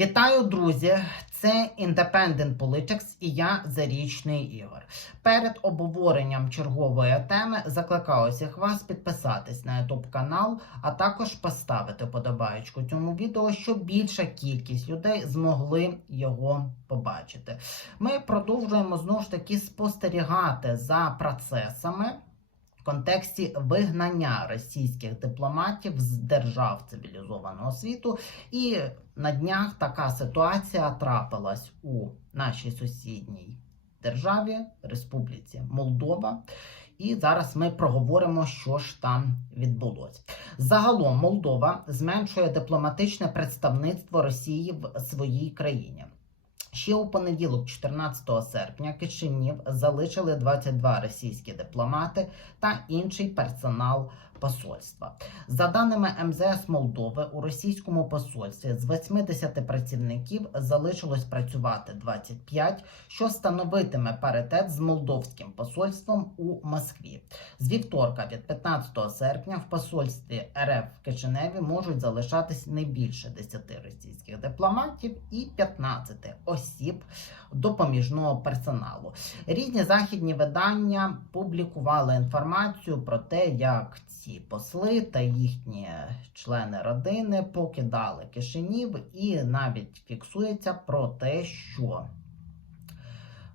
Вітаю, друзі! Це Independent Politics і я Зарічний Ігор. Перед обговоренням чергової теми закликаю всіх вас підписатись на YouTube канал, а також поставити подобаєчку цьому відео, щоб більша кількість людей змогли його побачити. Ми продовжуємо знову ж таки спостерігати за процесами. Контексті вигнання російських дипломатів з держав цивілізованого світу, і на днях така ситуація трапилась у нашій сусідній державі, Республіці Молдова. І зараз ми проговоримо, що ж там відбулося. Загалом Молдова зменшує дипломатичне представництво Росії в своїй країні. Ще у понеділок, 14 серпня, Кишинів залишили 22 російські дипломати та інший персонал посольства. За даними МЗС Молдови, у російському посольстві з 80 працівників залишилось працювати 25, що становитиме паритет з молдовським посольством у Москві. З вівторка від 15 серпня в посольстві РФ в Кишиневі можуть залишатись не більше 10 російських дипломатів і 15 осіб допоміжного персоналу. Різні західні видання публікували інформацію про те, як ці посли та їхні члени родини покидали Кишинів, і навіть фіксується про те, що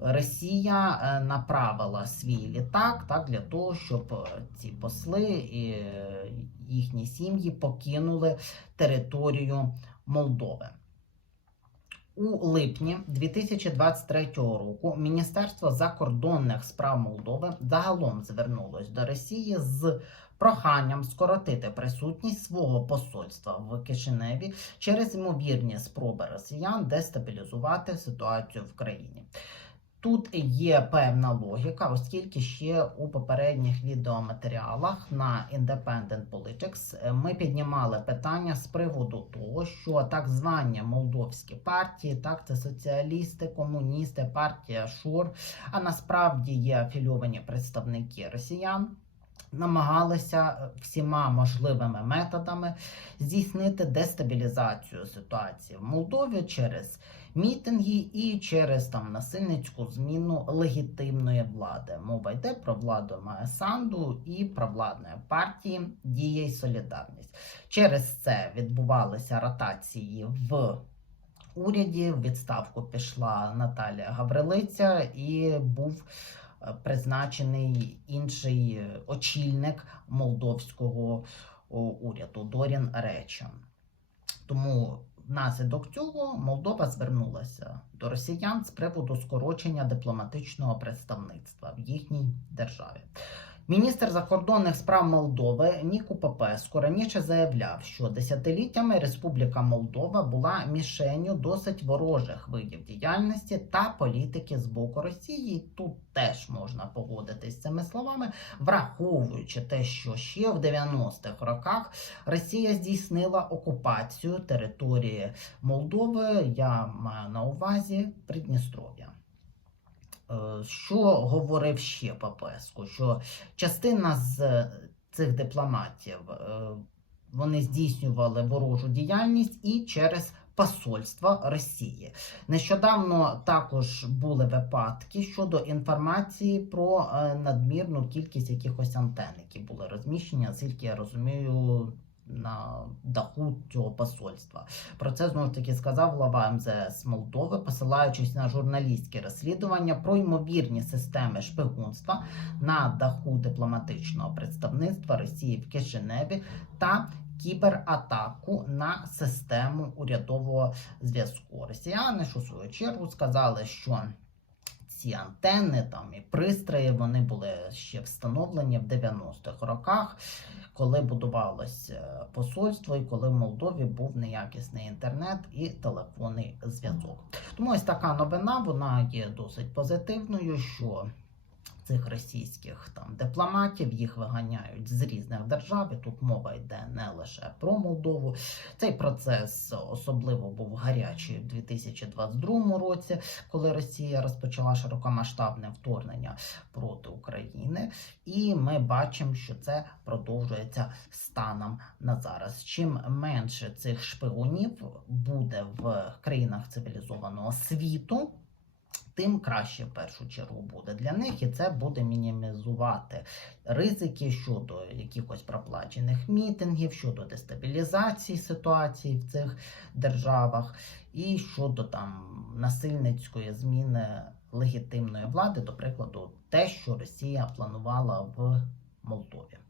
Росія е, направила свій літак так для того, щоб е, ці посли і їхні сім'ї покинули територію Молдови. У липні 2023 року Міністерство закордонних справ Молдови загалом звернулось до Росії з проханням скоротити присутність свого посольства в Кишиневі через ймовірні спроби росіян дестабілізувати ситуацію в країні. Тут є певна логіка, оскільки ще у попередніх відеоматеріалах на Independent Politics е, ми піднімали питання з приводу того, що так звані молдовські партії, так це соціалісти, комуністи, партія Шур, а насправді є афільовані представники росіян. Намагалися всіма можливими методами здійснити дестабілізацію ситуації в Молдові через мітинги і через там насильницьку зміну легітимної влади. Мова йде про владу Мая Санду і провладної партії Дія й Солідарність. Через це відбувалися ротації в. Уряді в відставку пішла Наталія Гаврилиця і був е, призначений інший очільник молдовського уряду Дорін Реча. Тому внаслідок цього Молдова звернулася до росіян з приводу скорочення дипломатичного представництва в їхній державі. Міністр закордонних справ Молдови Ніку Попеску раніше заявляв, що десятиліттями Республіка Молдова була мішенню досить ворожих видів діяльності та політики з боку Росії. Тут теж можна погодитись з цими словами, враховуючи те, що ще в 90-х роках Росія здійснила окупацію території Молдови. Я маю на увазі Придністров'я. Е, Що говорив ще Папеску? Що частина з цих дипломатів е, вони здійснювали ворожу діяльність і через посольства Росії. Нещодавно також були випадки щодо інформації про е, надмірну кількість якихось антенн, які були розміщені, наскільки я розумію. На даху цього посольства про це знову ж таки сказав глава МЗС Молдови, посилаючись на журналістське розслідування про ймовірні системи шпигунства на даху дипломатичного представництва Росії в Кишиневі та кібератаку на систему урядового зв'язку. Росіяни, що в свою чергу сказали, що ці антенни там і пристрої вони були ще встановлені в 90-х роках, коли будувалося посольство, і коли в Молдові був неякісний інтернет і телефонний зв'язок. Тому ось така новина, вона є досить позитивною, що цих російських там дипломатів, їх виганяють з різних держав. І тут мова йде не лише про Молдову. Цей процес особливо був гарячий у 2022 році, коли Росія розпочала широкомасштабне вторгнення проти України. І ми бачимо, що це продовжується станом на зараз. Чим менше цих шпигунів буде в країнах цивілізованого світу. Тим краще в першу чергу буде для них, і це буде мінімізувати ризики щодо якихось проплачених мітингів, щодо дестабілізації ситуації в цих державах, і щодо там насильницької зміни легітимної влади, до прикладу, те, що Росія планувала в Молдові.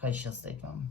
Хай щастить вам!